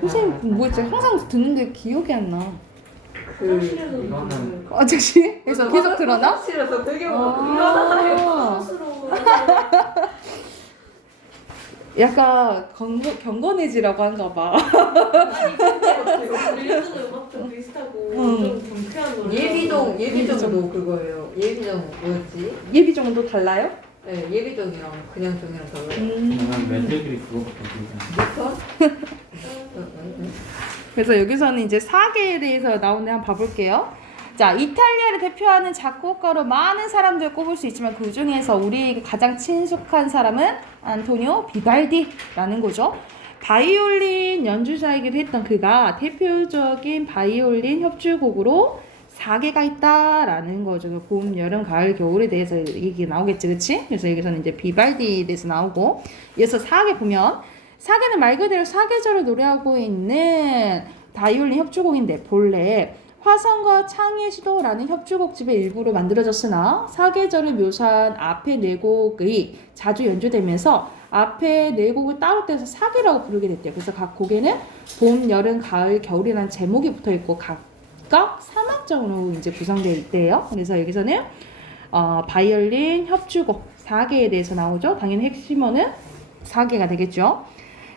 선생님 뭐 진짜 항상 듣는데 기억이 안 나. 이거는 화장실? 그래서 계속 들어나? 화장실에서 되게 약간 경건해지라고 한가 봐. 들리는 음악도 비슷하고 좀 경쾌한 노래. 예비동도 그거예요. 예비정 뭐였지? 예비종도 달라요? 네, 예비정이랑 그냥 정이랑 달라요. 나는 매들들이 그거밖에 모르잖아. 미터? 그래서 여기서는 이제 사계에 대해서 나오는데 한번 봐볼게요. 자, 이탈리아를 대표하는 작곡가로 많은 사람들 꼽을 수 있지만 그 중에서 우리에게 가장 친숙한 사람은 안토니오 비발디라는 거죠. 바이올린 연주자이기도 했던 그가 대표적인 바이올린 협주곡으로 사계가 있다라는 거죠. 봄, 여름, 가을, 겨울에 대해서 얘기 나오겠지, 그치? 그래서 여기서는 이제 비발디에 대해서 나오고, 이어서 사계 보면, 사계는 말 그대로 사계절을 노래하고 있는 바이올린 협주곡인데, 본래 화성과 창의의 시도라는 협주곡집의 일부로 만들어졌으나, 사계절을 묘사한 앞에 네 곡이 자주 연주되면서, 앞에 네 곡을 따로 떼서 사계라고 부르게 됐대요. 그래서 각 곡에는 봄, 여름, 가을, 겨울이라는 제목이 붙어 있고, 각각 3악장으로 이제 구성되어 있대요. 그래서 여기서는 바이올린 협주곡 4개에 대해서 나오죠. 당연히 핵심어는 4개가 되겠죠.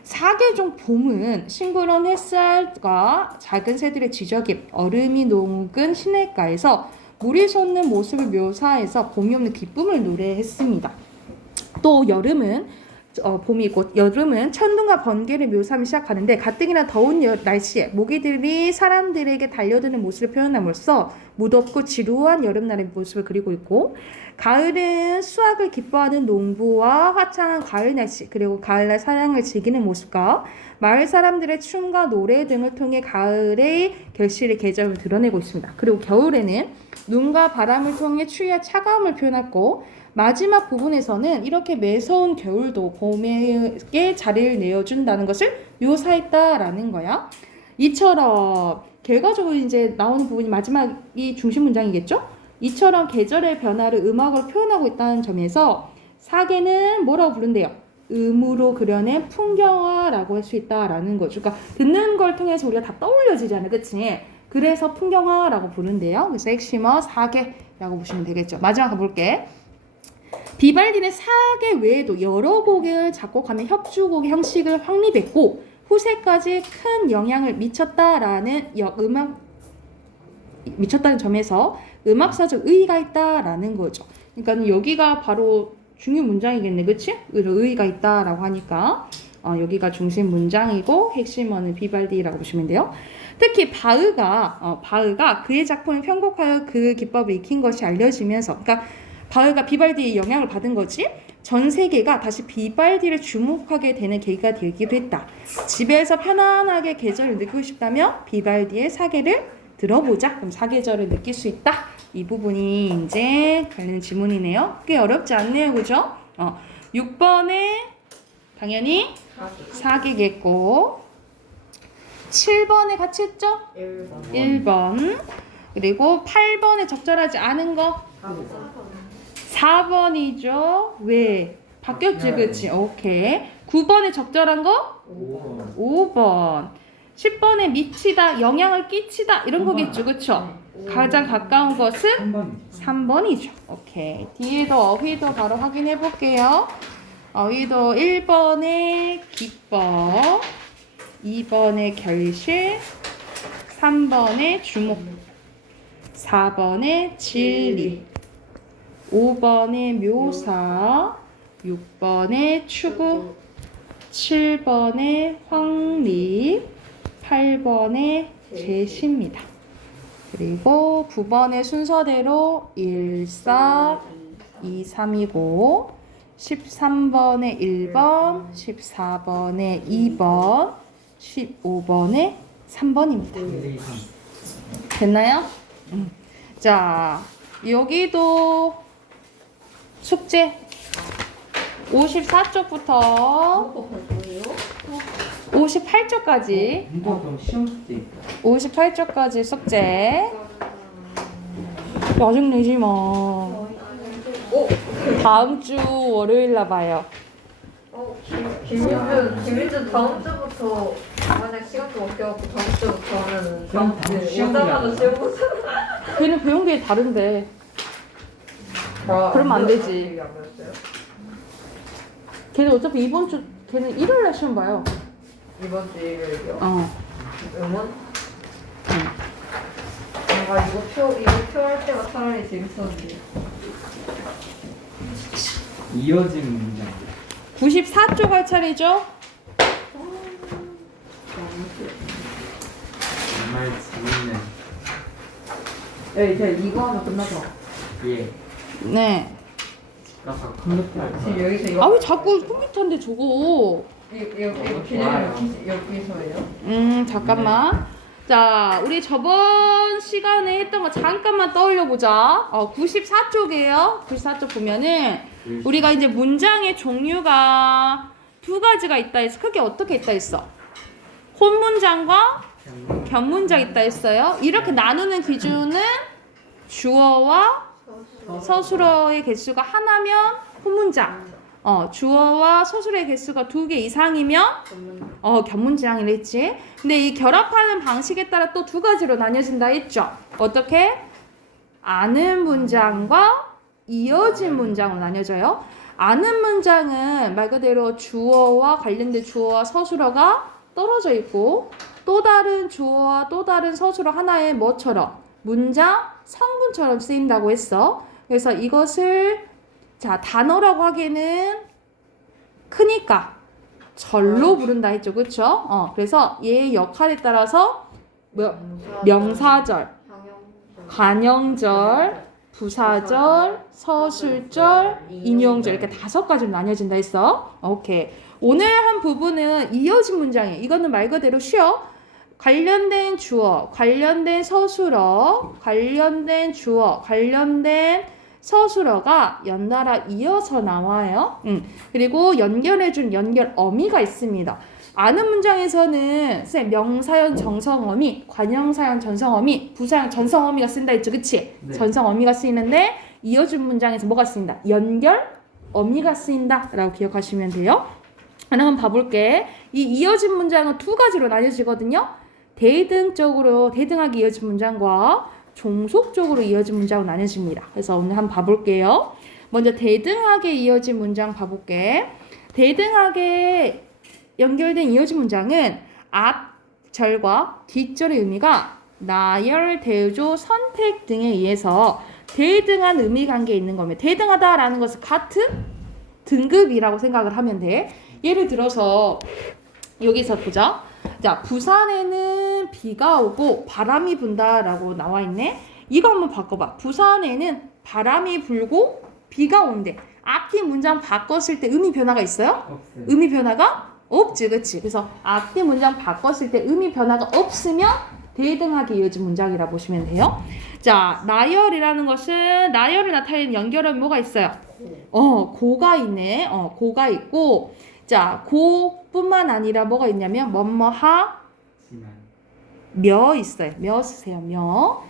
4개 중 봄은 싱그러운 햇살과 작은 새들의 지저귀, 얼음이 녹은 시냇가에서 물이 솟는 모습을 묘사해서 봄이 없는 기쁨을 노래했습니다. 또 여름은 봄이 있고 여름은 천둥과 번개를 묘사하며 시작하는데 가뜩이나 더운 날씨에 모기들이 사람들에게 달려드는 모습을 표현함으로써 무덥고 지루한 여름날의 모습을 그리고 있고 가을은 수확을 기뻐하는 농부와 화창한 가을 날씨 그리고 가을날 사랑을 즐기는 모습과 마을 사람들의 춤과 노래 등을 통해 가을의 결실의 계절을 드러내고 있습니다. 그리고 겨울에는 눈과 바람을 통해 추위와 차가움을 표현했고 마지막 부분에서는 이렇게 매서운 겨울도 봄에게 자리를 내어준다는 것을 묘사했다라는 거야. 이처럼 결과적으로 이제 나오는 부분이 마지막이 중심 문장이겠죠? 이처럼 계절의 변화를 음악으로 표현하고 있다는 점에서 사계는 뭐라고 부른대요? 음으로 그려낸 풍경화라고 할 수 있다라는 거죠. 그러니까 듣는 걸 통해서 우리가 다 떠올려지잖아요. 그치? 그래서 풍경화라고 부른대요. 그래서 핵심어 사계라고 보시면 되겠죠. 마지막 가볼게. 비발디는 사계 외에도 여러 곡을 작곡하며 협주곡의 형식을 확립했고 후세까지 큰 영향을 미쳤다는 점에서 음악사적 의의가 있다라는 거죠. 그러니까 여기가 바로 중요 문장이겠네, 그치? 의의가 있다라고 하니까 여기가 중심 문장이고 핵심어는 비발디라고 보시면 돼요. 특히 바흐가 그의 작품을 편곡하여 그 기법을 익힌 것이 알려지면서, 그러니까 바흐가 비발디의 영향을 받은 거지. 전 세계가 다시 비발디를 주목하게 되는 계기가 되기도 했다. 집에서 편안하게 계절을 느끼고 싶다면 비발디의 사계를 들어보자. 그럼 사계절을 느낄 수 있다. 이 부분이 이제 관련 지문이네요. 꽤 어렵지 않네요, 그죠? 6번에 당연히 사계겠고 7번에 같이 했죠? 1번. 그리고 8번에 적절하지 않은 거 4번이죠. 왜? 바뀌었지, 그치? 오케이. 9번에 적절한 거? 5번. 10번에 미치다, 영향을 끼치다 이런 거겠죠, 그쵸? 가장 가까운 것은 3번이죠. 오케이. 뒤에도 어휘도 바로 확인해 볼게요. 어휘도 1번에 기법, 2번에 결실, 3번에 주목, 4번에 진리, 5번에 묘사, 6번에 추구, 7번에 확립, 8번에 제시입니다. 그리고 9번의 순서대로 1, 4, 2, 3이고 13번에 1번, 14번에 2번, 15번에 3번입니다. 됐나요? 자, 여기도 숙제 54쪽부터 58쪽까지 이거 좀 시험 숙제 있다. 58쪽까지 숙제. 짜증내지 마. 다음 주 월요일 날 봐요. 김민준 다음 주부터 만약 시간 좀 없게갖고 다음 주부터 하면은 그럼 다음 주 시험 오자마자 기간이야. 시험 보자. 걔는 배운 게 다른데. 그러면 안 되지. 걔는 어차피 이번 주 걔는 일요일 날 시험 봐요. 이번 주 일요일이요? 어. 음원? 아 이거 표할 때가 차라리 재밌었는데. 이어진 문장. 94쪽 할 차례죠? 정말 재밌는. 야 이제 이거 하면 끝나죠. 예. 네. 집 가서 컴퓨터 할 지금 거야. 여기서 이거. 아 왜 자꾸 컴퓨터인데 저거. 이거 좋아요. 여기서예요? 잠깐만. 자, 우리 저번 시간에 했던 거 잠깐만 떠올려 보자. 94쪽이에요. 94쪽 보면은 우리가 이제 문장의 종류가 두 가지가 있다 했어. 크게 어떻게 있다 했어? 혼문장과 견문장 있다 했어요. 이렇게 나누는 기준은 주어와 서술어의 개수가 하나면 혼문장. 주어와 서술의 개수가 2개 이상이면 견문장이라 했지. 근데 이 결합하는 방식에 따라 또 두 가지로 나뉘어진다 했죠. 어떻게? 아는 문장과 이어진 문장으로 나뉘어져요. 아는 문장은 말 그대로 주어와 관련된 주어와 서술어가 떨어져 있고 또 다른 주어와 또 다른 서술어 하나의 뭐처럼 문장 성분처럼 쓰인다고 했어. 그래서 이것을 자 단어라고 하기에는 크니까 절로 부른다 했죠. 그쵸? 그래서 얘의 역할에 따라서 명사절, 관형절, 부사절, 서술절, 인용절 이렇게 5가지로 나뉘어진다 했어. 오케이. 오늘 한 부분은 이어진 문장이에요. 이거는 말 그대로 쉬어. 관련된 주어, 관련된 서술어, 관련된 주어, 관련된 서술어가 연달아 이어서 나와요. 그리고 연결해준 연결 어미가 있습니다. 아는 문장에서는 명사형 정성어미, 관형사형 전성어미, 부사형 전성어미가 쓴다 했죠. 그치? 네. 전성어미가 쓰이는데 이어준 문장에서 뭐가 쓰인다? 연결 어미가 쓰인다 라고 기억하시면 돼요. 하나 한번 봐볼게. 이 이어진 문장은 두 가지로 나뉘어지거든요. 대등하게 이어진 문장과 종속적으로 이어진 문장으로 나뉘어집니다. 그래서 오늘 한번 봐볼게요. 먼저 대등하게 이어진 문장 봐볼게. 대등하게 연결된 이어진 문장은 앞절과 뒷절의 의미가 나열, 대조, 선택 등에 의해서 대등한 의미 관계에 있는 겁니다. 대등하다라는 것은 같은 등급이라고 생각을 하면 돼. 예를 들어서 여기서 보자. 자, 부산에는 비가 오고 바람이 분다라고 나와 있네. 이거 한번 바꿔봐. 부산에는 바람이 불고 비가 온대. 앞뒤 문장 바꿨을 때 의미 변화가 있어요? 없어요. 의미 변화가 없지, 그치? 그래서 앞뒤 문장 바꿨을 때 의미 변화가 없으면 대등하게 이어진 문장이라 보시면 돼요. 자, 나열이라는 것은 나열을 나타내는 연결은 뭐가 있어요? 고가 있네. 고가 있고, 자, 고뿐만 아니라 뭐가 있냐면 뭐뭐하 지난. 며 있어요. 며 쓰세요. 며.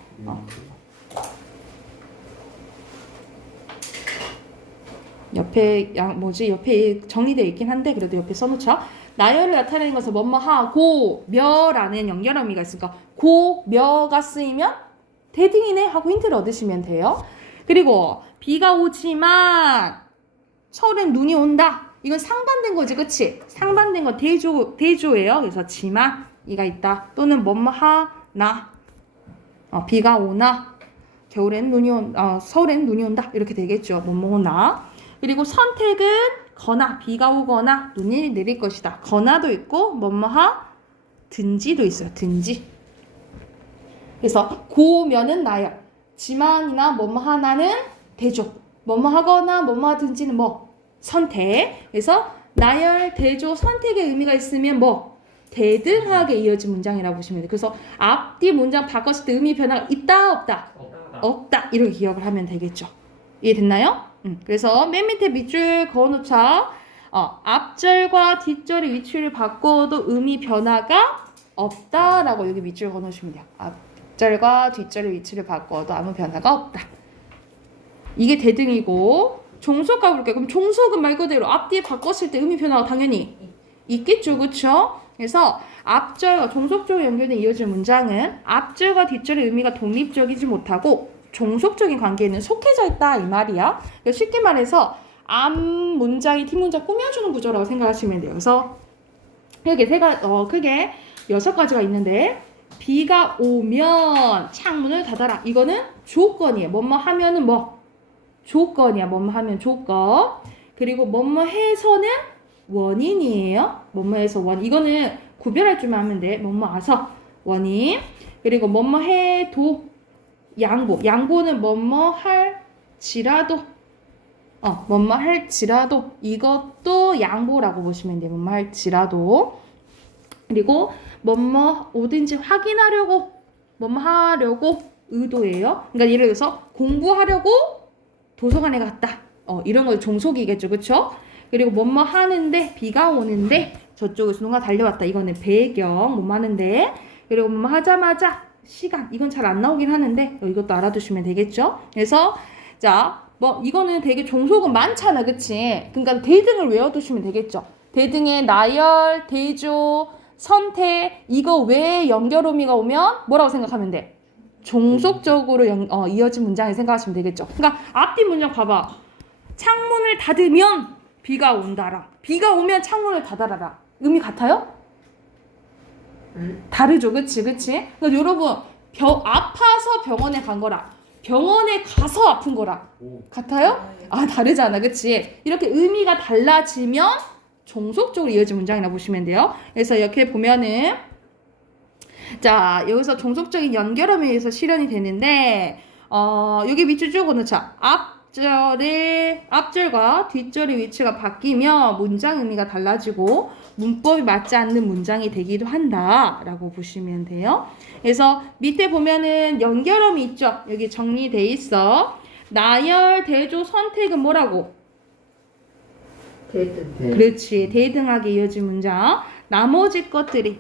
옆에 옆에 정리되어 있긴 한데 그래도 옆에 써놓자. 나열을 나타내는 것은 뭐뭐하 고 며라는 연결어미가 있으니까 고 며가 쓰이면 대등이네 하고 힌트를 얻으시면 돼요. 그리고 비가 오지만 서울엔 눈이 온다. 이건 상반된 거지, 그치? 상반된 건 대조예요. 그래서 지만 이가 있다. 또는 뭐뭐하나 비가 오나 겨울엔 서울엔 눈이 온다. 이렇게 되겠죠. 뭐뭐나. 그리고 선택은 거나 비가 오거나 눈이 내릴 것이다. 거나도 있고 뭐뭐하 든지도 있어요. 든지. 그래서 고면은 나열, 지만이나 뭐뭐하나는 대조, 뭐뭐하거나 뭐뭐하든지는 선택. 그래서 나열, 대조, 선택의 의미가 있으면 대등하게 이어진 문장이라고 보시면 돼요. 그래서 앞뒤 문장 바꿨을 때 의미 변화가 있다 없다? 없다. 이렇게 기억을 하면 되겠죠. 이해됐나요? 그래서 맨 밑에 밑줄 그어놓자. 앞절과 뒷절의 위치를 바꿔도 의미 변화가 없다라고 여기 밑줄 그어놓으시면 돼요. 앞절과 뒷절의 위치를 바꿔도 아무 변화가 없다. 이게 대등이고 종속 가볼게요. 그럼 종속은 말 그대로 앞뒤에 바꿨을 때 의미 변화가 당연히 있겠죠. 그쵸? 그래서 앞절과 종속적으로 연결된 이어진 문장은 앞절과 뒷절의 의미가 독립적이지 못하고 종속적인 관계에는 속해져 있다 이 말이야. 쉽게 말해서 앞 문장이 뒷문장 꾸며주는 구조라고 생각하시면 돼요. 그래서 크게 크게 6가지가 있는데 비가 오면 창문을 닫아라. 이거는 조건이에요. 뭐뭐 하면은 뭐? 조건이야. 뭐뭐 하면 조건. 그리고 뭐뭐 해서는 원인이에요. 뭐뭐 해서 원. 이거는 구별할 줄만 하면 돼. 뭐뭐 와서 원인. 그리고 뭐뭐 해도 양보. 양보는 뭐뭐 할지라도. 뭐뭐 할지라도. 이것도 양보라고 보시면 돼요. 뭐뭐 할지라도. 그리고 뭐뭐 오든지 확인하려고. 뭐뭐 하려고 의도예요. 그러니까 예를 들어서 공부하려고 도서관에 갔다. 이런 거 종속이겠죠. 그쵸? 그리고 뭐뭐 하는데 비가 오는데 저쪽에서 누가 달려왔다. 이거는 배경 뭐뭐 하는데. 그리고 뭐뭐 하자마자 시간. 이건 잘 안 나오긴 하는데 이것도 알아두시면 되겠죠. 그래서 자, 뭐 이거는 되게 종속은 많잖아. 그치? 그러니까 대등을 외워두시면 되겠죠. 대등의 나열, 대조, 선택. 이거 외에 연결어미가 오면 뭐라고 생각하면 돼? 종속적으로 이어진 문장을 생각하시면 되겠죠. 그러니까 앞뒤 문장 봐봐. 창문을 닫으면 비가 온다랑 비가 오면 창문을 닫아라라. 의미 같아요? 다르죠. 그치? 그러니까 여러분 아파서 병원에 간 거랑 병원에 가서 아픈 거랑 같아요? 다르잖아. 그치? 이렇게 의미가 달라지면 종속적으로 이어진 문장이라 보시면 돼요. 그래서 이렇게 보면은 자, 여기서 종속적인 연결함에 의해서 실현이 되는데 여기 밑줄 쭉 놓자. 앞절과 뒷절의 위치가 바뀌며 문장 의미가 달라지고 문법이 맞지 않는 문장이 되기도 한다라고 보시면 돼요. 그래서 밑에 보면은 연결음이 있죠. 여기 정리돼 있어. 나열, 대조, 선택은 뭐라고? 대등. 그렇지. 대등하게 이어진 문장. 나머지 것들이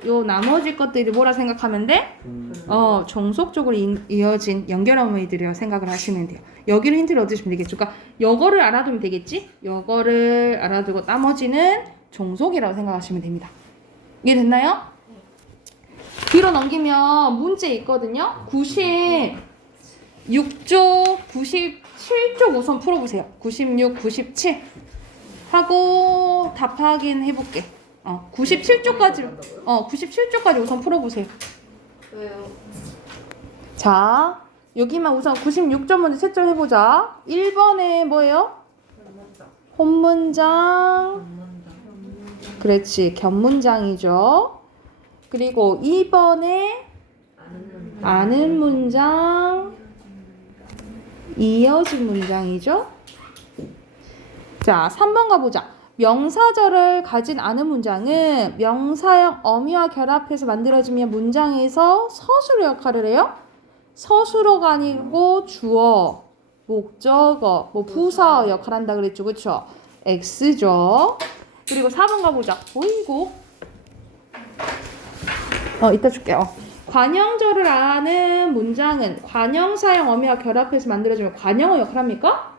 뭐라 생각하면 돼? 종속적으로 이어진 연결어미들이라고 생각을 하시면 돼요. 여기를 힌트를 얻으시면 되겠죠. 그러니까 여거를 알아두면 되겠지? 여거를 알아두고 나머지는 종속이라고 생각하시면 됩니다. 이해됐나요? 뒤로 넘기면 문제 있거든요. 96쪽, 97쪽 우선 풀어보세요. 96, 97 하고 답 확인해볼게. 97쪽까지 우선 풀어보세요. 왜요? 자, 여기만 우선 96점 먼저 채점해보자. 1번에 뭐예요? 혼문장. 그렇지, 겹문장이죠. 그리고 2번에 아는 문장, 이어진 문장이죠. 자, 3번 가보자. 명사절을 가진 아는 문장은 명사형 어미와 결합해서 만들어지며 문장에서 서술어 역할을 해요. 서술어가 아니고 주어, 목적어, 부사 역할을 한다 그랬죠. 그쵸? X죠. 그리고 4번 가보자. 보이고. 이따 줄게요. 관형절을 아는 문장은 관형사형 어미와 결합해서 만들어지면 관형어 역할을 합니까?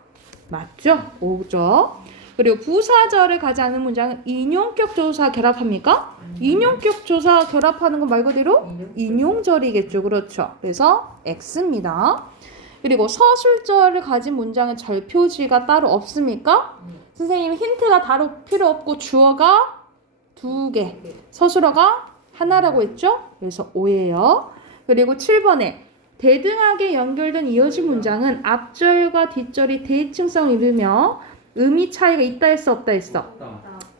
맞죠? 오죠. 그리고 부사절을 가지 않는 문장은 인용격 조사 결합합니까? 인용격 조사 결합하는 건 말 그대로 인용절이겠죠. 그렇죠. 그래서 X입니다. 그리고 서술절을 가진 문장은 절표지가 따로 없습니까? 선생님 힌트가 따로 필요 없고 주어가 2개, 서술어가 하나라고 했죠? 그래서 O예요. 그리고 7번에 대등하게 연결된 이어진 문장은 앞절과 뒷절이 대칭성을 이루며 의미 차이가 있다 했어, 없다 했어?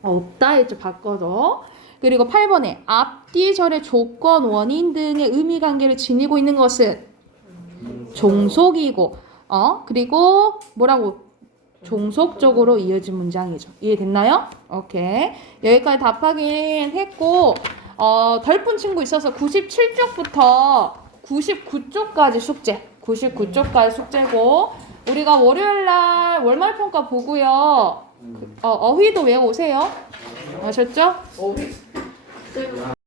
없다 했죠. 바꿔서. 그리고 8번에 앞뒤 절의 조건, 원인 등의 의미 관계를 지니고 있는 것은 종속이고 그리고 뭐라고? 종속적으로 이어진 문장이죠. 이해됐나요? 오케이. 여기까지 답 확인했고 덜 푼 친구 있어서 97쪽부터 99쪽까지 숙제. 99쪽까지 숙제고 우리가 월요일날 월말평가 보고요. 어휘도 외워오세요. 아셨죠? 어휘.